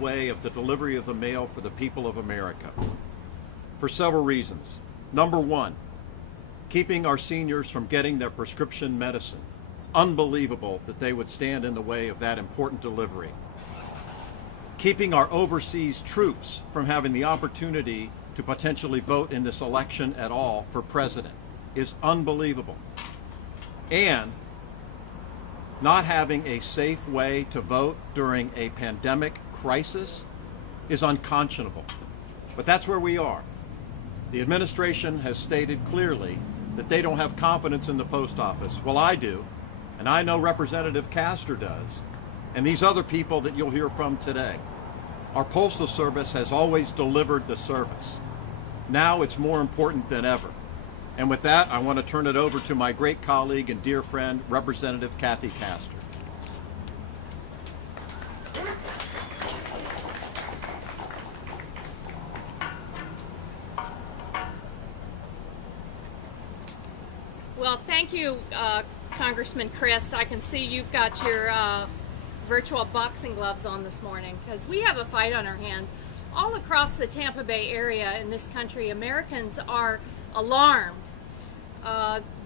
way of the delivery of the mail for the people of America for several reasons. Number one, keeping our seniors from getting their prescription medicine. Unbelievable that they would stand in the way of that important delivery. Keeping our overseas troops from having the opportunity to potentially vote in this election at all for president is unbelievable. And not having a safe way to vote during a pandemic crisis is unconscionable. But that's where we are. The administration has stated clearly that they don't have confidence in the post office. Well, I do, and I know Representative Castor does, and these other people that you'll hear from today. Our Postal Service has always delivered the service. Now it's more important than ever. And with that, I want to turn it over to my great colleague and dear friend, Representative Kathy Castor. Well, thank you, Congressman Crist. I can see you've got your virtual boxing gloves on this morning because we have a fight on our hands. All across the Tampa Bay area in this country, Americans are alarmed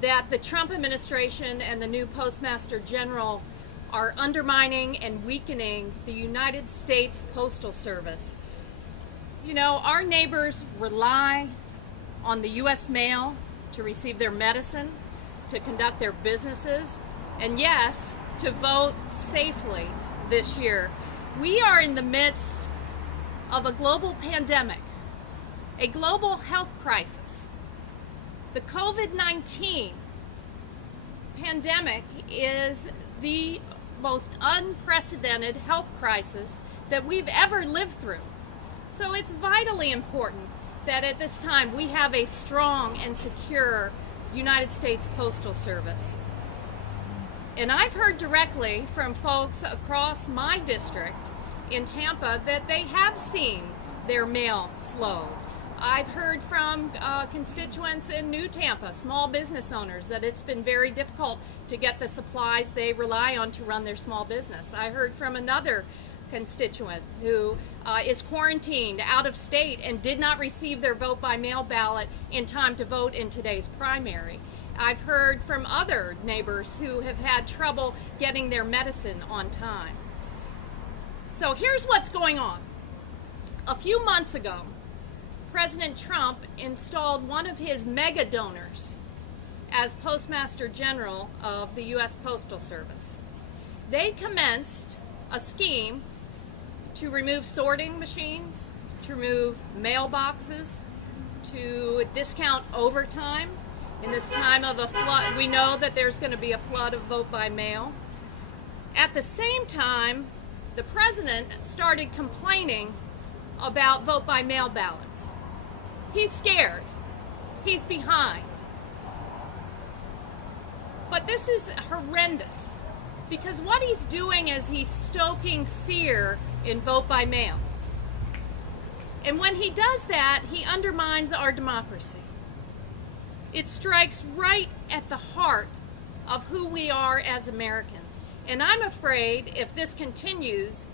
that the Trump administration and the new Postmaster General are undermining and weakening the United States Postal Service. You know, our neighbors rely on the U.S. mail to receive their medicine, to conduct their businesses, and yes, to vote safely this year. We are in the midst of a global pandemic, a global health crisis. The COVID-19 pandemic is the most unprecedented health crisis that we've ever lived through. So it's vitally important that at this time we have a strong and secure United States Postal Service. And I've heard directly from folks across my district in Tampa that they have seen their mail slow. I've heard from constituents in New Tampa, small business owners, that it's been very difficult to get the supplies they rely on to run their small business. I heard from another constituent who is quarantined out of state and did not receive their vote by mail ballot in time to vote in today's primary. I've heard from other neighbors who have had trouble getting their medicine on time. So here's what's going on. A few months ago, President Trump installed one of his mega donors as Postmaster General of the U.S. Postal Service. They commenced a scheme to remove sorting machines, to remove mailboxes, to discount overtime. In this time of a flood, we know that there's going to be a flood of vote by mail. At the same time, the president started complaining about vote by mail ballots. He's scared. He's behind. But this is horrendous because what he's doing is he's stoking fear in vote by mail. And when he does that, he undermines our democracy. It strikes right at the heart of who we are as Americans. And I'm afraid if this continues,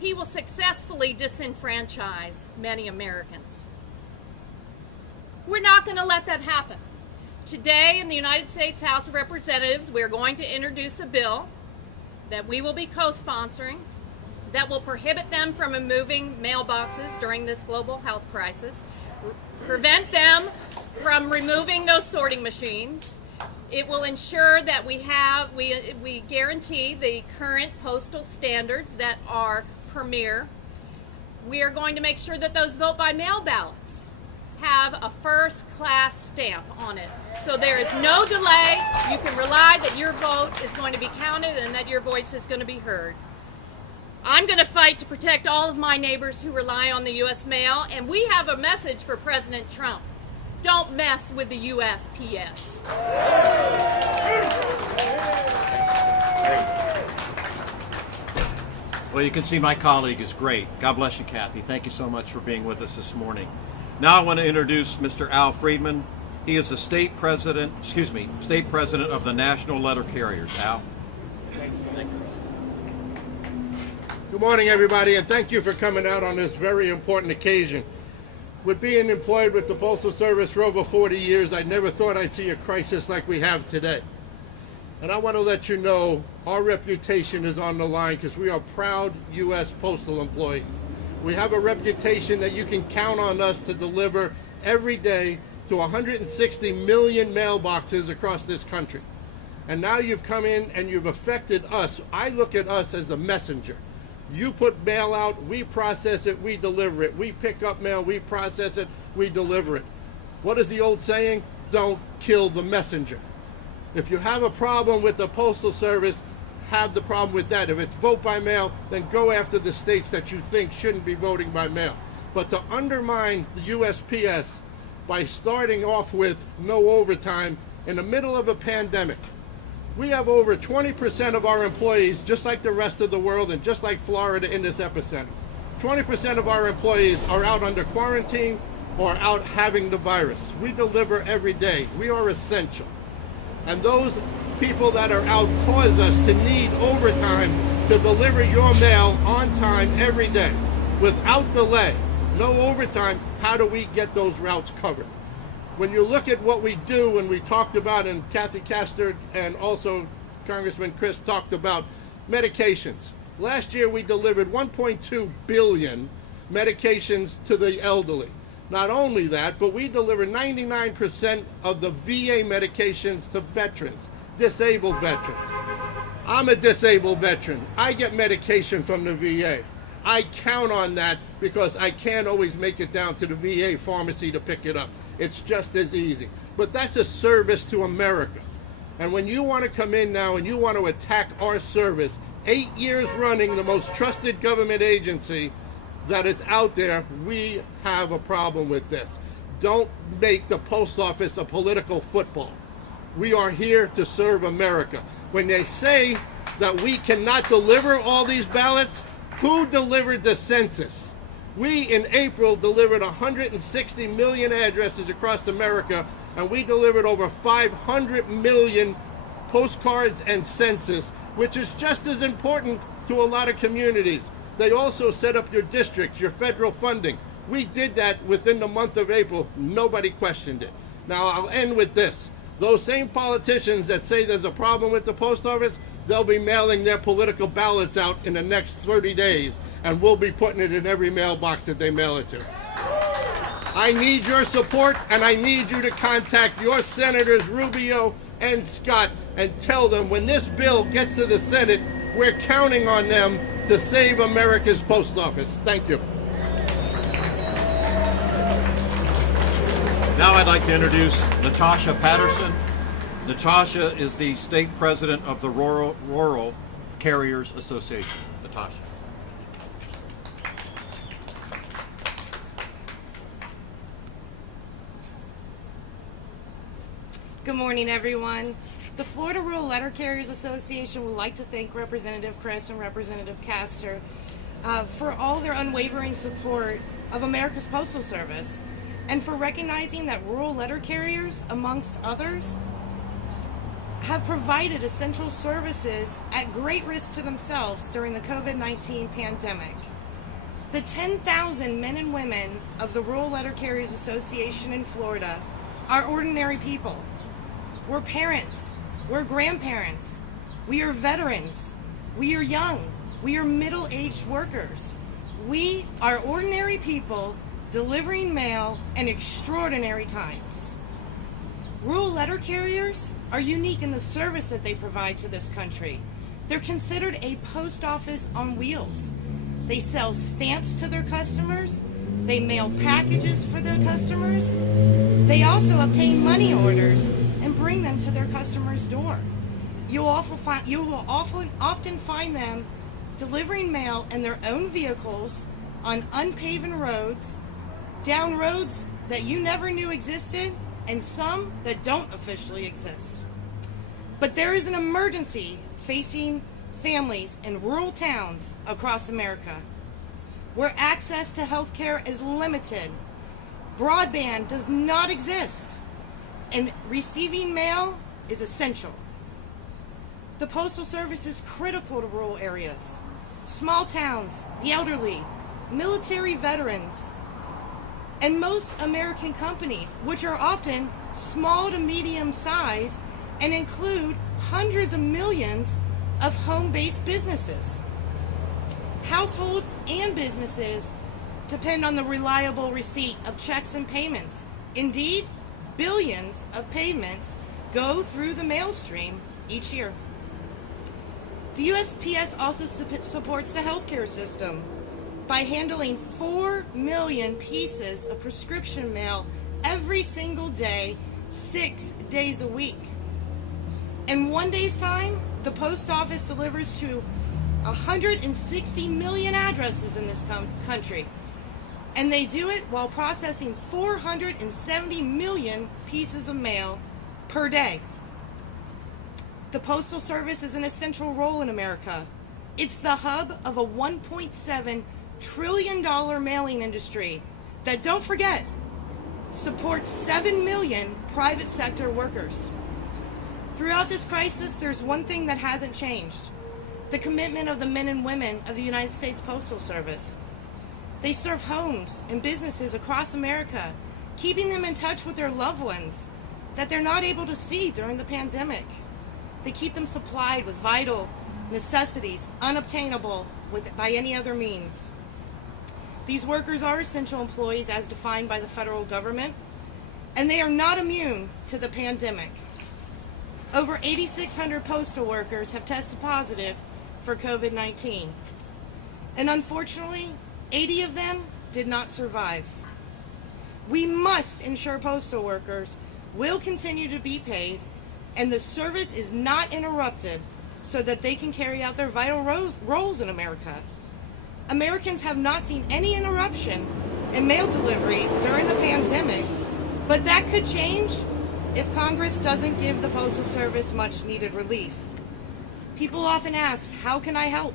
he will successfully disenfranchise many Americans. We're not going to let that happen. Today in the United States House of Representatives, we're going to introduce a bill that we will be co-sponsoring that will prohibit them from removing mailboxes during this global health crisis, prevent them from removing those sorting machines. It will ensure that we guarantee the current postal standards that are premier. We are going to make sure that those vote by mail ballots have a first-class stamp on it. So there is no delay. You can rely that your vote is going to be counted and that your voice is going to be heard. I'm going to fight to protect all of my neighbors who rely on the U.S. mail, and we have a message for President Trump. Don't mess with the USPS. Well, you can see my colleague is great. God bless you, Kathy. Thank you so much for being with us this morning. Now I want to introduce Mr. Al Friedman. He is the state president of the National Letter Carriers. Al. Thank you. Good morning, everybody, and thank you for coming out on this very important occasion. With being employed with the Postal Service for over 40 years, I never thought I'd see a crisis like we have today. And I want to let you know our reputation is on the line because we are proud U.S. Postal employees. We have a reputation that you can count on us to deliver every day to 160 million mailboxes across this country. And now you've come in and you've affected us. I look at us as a messenger. You put mail out, we process it, we deliver it. We pick up mail, we process it, we deliver it. What is the old saying? Don't kill the messenger. If you have a problem with the Postal Service, have the problem with that. If it's vote by mail, then go after the states that you think shouldn't be voting by mail. But to undermine the USPS by starting off with no overtime in the middle of a pandemic, we have over 20% of our employees, just like the rest of the world and just like Florida in this epicenter. 20% of our employees are out under quarantine or out having the virus. We deliver every day. We are essential. And those people that are out cause us to need overtime to deliver your mail on time every day without delay. No overtime. How do we get those routes covered? When you look at what we do, and we talked about, and Kathy Castor and also Congressman Crist talked about medications. Last year we delivered 1.2 billion medications to the elderly. Not only that, but we deliver 99% of the VA medications to veterans, disabled veterans. I'm a disabled veteran. I get medication from the VA. I count on that because I can't always make it down to the VA pharmacy to pick it up. It's just as easy. But that's a service to America. And when you want to come in now and you want to attack our service, 8 years running the most trusted government agency that is out there, we have a problem with this. Don't make the post office a political football. We are here to serve America. When they say that we cannot deliver all these ballots, who delivered the census? We, in April, delivered 160 million addresses across America, and we delivered over 500 million postcards and census, which is just as important to a lot of communities. They also set up your districts, your federal funding. We did that within the month of April. Nobody questioned it. Now, I'll end with this. Those same politicians that say there's a problem with the post office, they'll be mailing their political ballots out in the next 30 days, and we'll be putting it in every mailbox that they mail it to. I need your support, and I need you to contact your senators, Rubio and Scott, and tell them when this bill gets to the Senate, we're counting on them to save America's post office. Thank you. Now I'd like to introduce Natasha Patterson. Natasha is the state president of the Rural Carriers Association. Natasha. Good morning, everyone. The Florida Rural Letter Carriers Association would like to thank Representative Crist and Representative Castor for all their unwavering support of America's Postal Service and for recognizing that rural letter carriers, amongst others, have provided essential services at great risk to themselves during the COVID-19 pandemic. The 10,000 men and women of the Rural Letter Carriers Association in Florida are ordinary people. We're parents, we're grandparents, we are veterans, we are young, we are middle-aged workers. We are ordinary people delivering mail in extraordinary times. Rural letter carriers are unique in the service that they provide to this country. They're considered a post office on wheels. They sell stamps to their customers. They mail packages for their customers. They also obtain money orders and bring them to their customer's door. You will often find them delivering mail in their own vehicles on unpaved roads, down roads that you never knew existed, and some that don't officially exist. But there is an emergency facing families in rural towns across America where access to health care is limited. Broadband does not exist, and receiving mail is essential. The Postal Service is critical to rural areas. small towns, the elderly, military veterans, and most American companies, which are often small to medium size and include hundreds of millions of home-based businesses. Households and businesses depend on the reliable receipt of checks and payments. Indeed, billions of payments go through the mail stream each year. The USPS also supports the healthcare system by handling 4 million pieces of prescription mail every single day, 6 days a week. In 1 day's time, the post office delivers to 160 million addresses in this country. And they do it while processing 470 million pieces of mail per day. The Postal Service is an essential role in America. It's the hub of a $1.7 trillion mailing industry that, don't forget, supports 7 million private sector workers. Throughout this crisis, there's one thing that hasn't changed: the commitment of the men and women of the United States Postal Service. They serve homes and businesses across America, keeping them in touch with their loved ones that they're not able to see during the pandemic. They keep them supplied with vital necessities unobtainable by any other means. These workers are essential employees as defined by the federal government, and they are not immune to the pandemic. Over 8,600 postal workers have tested positive for COVID-19, and unfortunately, 80 of them did not survive. We must ensure postal workers will continue to be paid and the service is not interrupted so that they can carry out their vital roles in America. Americans have not seen any interruption in mail delivery during the pandemic, but that could change if Congress doesn't give the Postal Service much needed relief. People often ask, how can I help?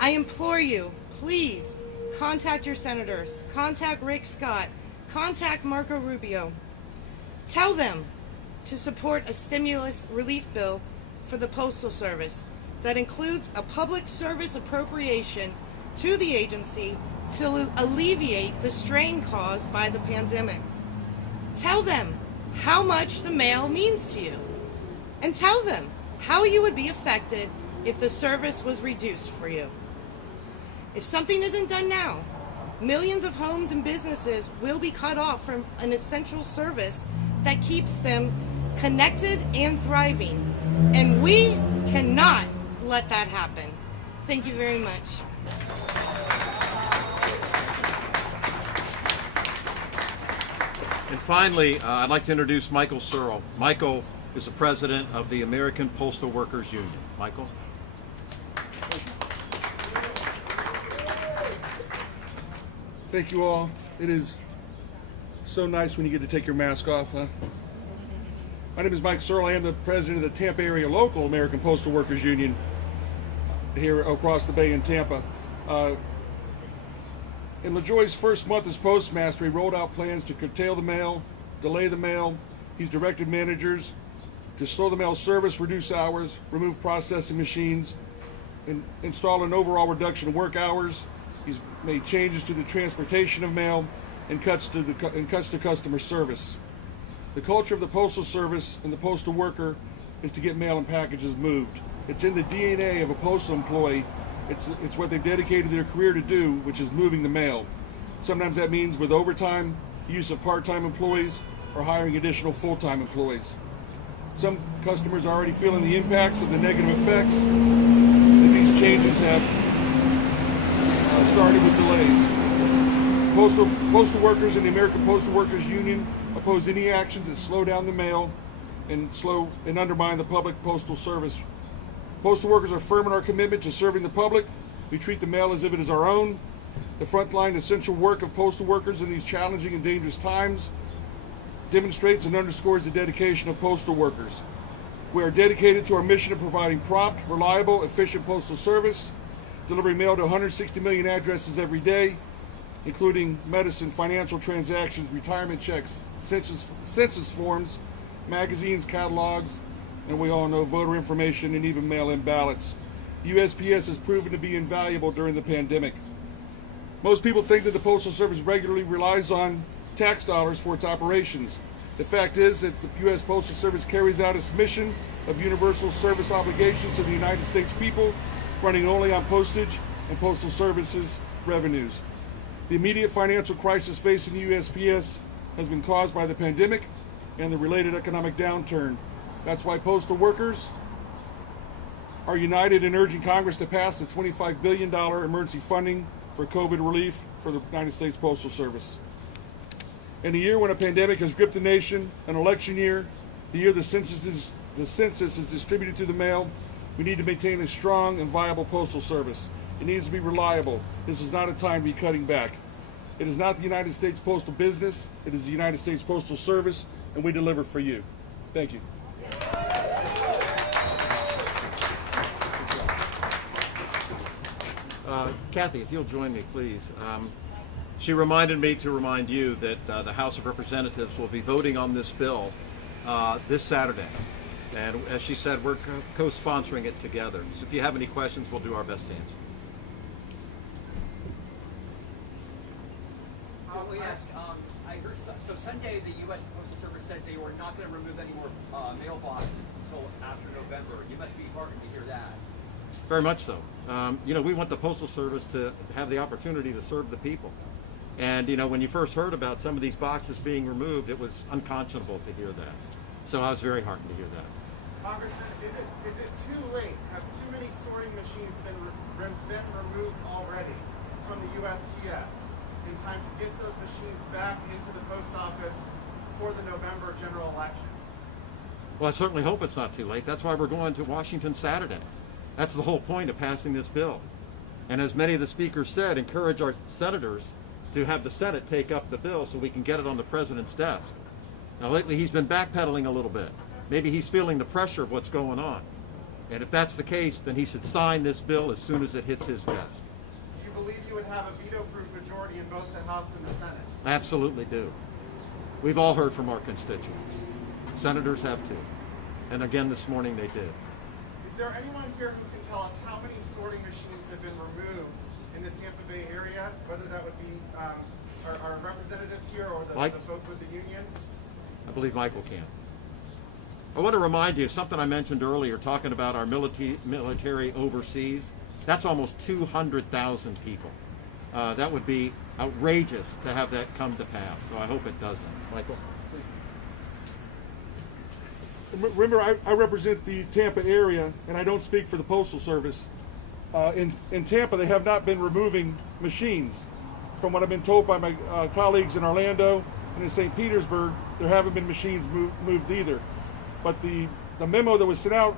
I implore you, please contact your senators, contact Rick Scott, contact Marco Rubio. Tell them to support a stimulus relief bill for the Postal Service that includes a public service appropriation to the agency to alleviate the strain caused by the pandemic. Tell them how much the mail means to you, and tell them how you would be affected if the service was reduced for you. If something isn't done now, millions of homes and businesses will be cut off from an essential service that keeps them connected and thriving, and we cannot let that happen. Thank you very much. And finally, I'd like to introduce Michael Searle. Michael is the president of the American Postal Workers Union. Michael? Thank you all. It is so nice when you get to take your mask off, huh? My name is Mike Searle. I am the president of the Tampa area local American Postal Workers Union here across the bay in Tampa. In LaJoy's first month as postmaster, he rolled out plans to curtail the mail, delay the mail. He's directed managers to slow the mail service, reduce hours, remove processing machines, and install an overall reduction in work hours. He's made changes to the transportation of mail and cuts to customer service. The culture of the Postal Service and the postal worker is to get mail and packages moved. It's in the DNA of a postal employee. It's what they've dedicated their career to do, which is moving the mail. Sometimes that means with overtime, use of part-time employees, or hiring additional full-time employees. Some customers are already feeling the impacts of the negative effects that these changes have started with delays. Postal workers and the American Postal Workers Union oppose any actions that slow down the mail and undermine the public postal service. Postal workers are firm in our commitment to serving the public. We treat the mail as if it is our own. The frontline essential work of postal workers in these challenging and dangerous times demonstrates and underscores the dedication of postal workers. We are dedicated to our mission of providing prompt, reliable, efficient postal service, delivering mail to 160 million addresses every day, including medicine, financial transactions, retirement checks, census forms, magazines, catalogs, and we all know voter information and even mail-in ballots. USPS has proven to be invaluable during the pandemic. Most people think that the Postal Service regularly relies on tax dollars for its operations. The fact is that the U.S. Postal Service carries out its mission of universal service obligations to the United States people, running only on postage and postal services revenues. The immediate financial crisis facing the USPS has been caused by the pandemic and the related economic downturn. That's why postal workers are united in urging Congress to pass the $25 billion emergency funding for COVID relief for the United States Postal Service. In a year when a pandemic has gripped the nation, an election year, the year the census is distributed through the mail, we need to maintain a strong and viable postal service. It needs to be reliable. This is not a time to be cutting back. It is not the United States Postal business. It is the United States Postal Service, and we deliver for you. Thank you. Kathy, if you'll join me, please. She reminded me to remind you that the House of Representatives will be voting on this bill this Saturday. And as she said, we're co-sponsoring it together. So if you have any questions, we'll do our best to answer. Yes, I heard so Sunday the U.S. Postal Service said they were not going to remove any more mailboxes until after November. You must be heartened to hear that. Very much so. You know, we want the Postal Service to have the opportunity to serve the people. And, you know, when you first heard about some of these boxes being removed, it was unconscionable to hear that. So I was very heartened to hear that. Congressman, is it too late? Have too many sorting machines been removed already from the USPS in time to get those machines back into the post office for the November general election? Well, I certainly hope it's not too late. That's why we're going to Washington Saturday. That's the whole point of passing this bill. And as many of the speakers said, encourage our senators to have the Senate take up the bill so we can get it on the president's desk. Now, lately he's been backpedaling a little bit. Maybe he's feeling the pressure of what's going on. And if that's the case, then he should sign this bill as soon as it hits his desk. Do you believe you would have a veto-proof majority in both the House and the Senate? I absolutely do. We've all heard from our constituents. Senators have too. And again this morning they did. Is there anyone here who can tell us how many sorting machines have been removed in the Tampa Bay area, whether that would be our representatives here or the folks with the union? I believe Michael can. I want to remind you of something I mentioned earlier, talking about our military overseas. That's almost 200,000 people. That would be outrageous to have that come to pass, so I hope it doesn't. Michael? Remember, I represent the Tampa area, and I don't speak for the Postal Service. In Tampa, they have not been removing machines. From what I've been told by my colleagues in Orlando and in St. Petersburg, there haven't been machines moved either. But the memo that was sent out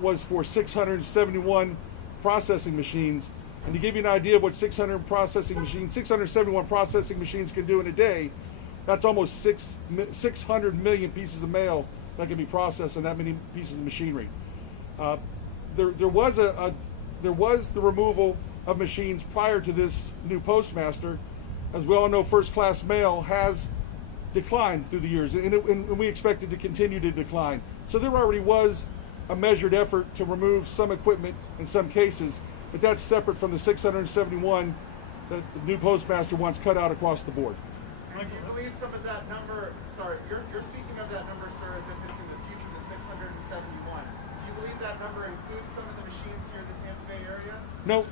was for 671 processing machines. And to give you an idea of what 671 processing machines can do in a day, that's almost 600 million pieces of mail that can be processed in that many pieces of machinery. There was the removal of machines prior to this new postmaster. As we all know, first-class mail has declined through the years, and we expect it to continue to decline. So there already was a measured effort to remove some equipment in some cases, but that's separate from the 671 that the new postmaster wants cut out across the board. And do you believe some of that number, sorry, you're speaking of that number, sir, as if it's in the future, the 671. Do you believe that number includes some of the machines here in the Tampa Bay area? No,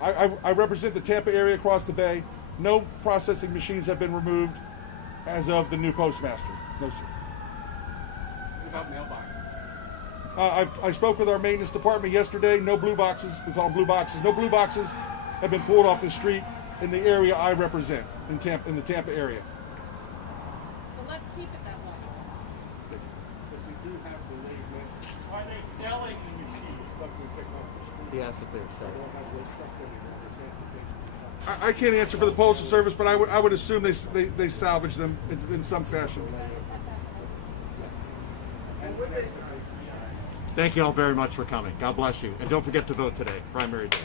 I represent the Tampa area across the bay. No processing machines have been removed as of the new postmaster. No, sir. What about mailboxes? I spoke with our maintenance department yesterday. No blue boxes. We call them blue boxes. No blue boxes have been pulled off the street in the area I represent, in the Tampa area. So let's keep it that way. Are they selling the machines? He asked if they were selling. I can't answer for the Postal Service, but I would assume they salvage them in some fashion. Thank you all very much for coming. God bless you. And don't forget to vote today, primary day.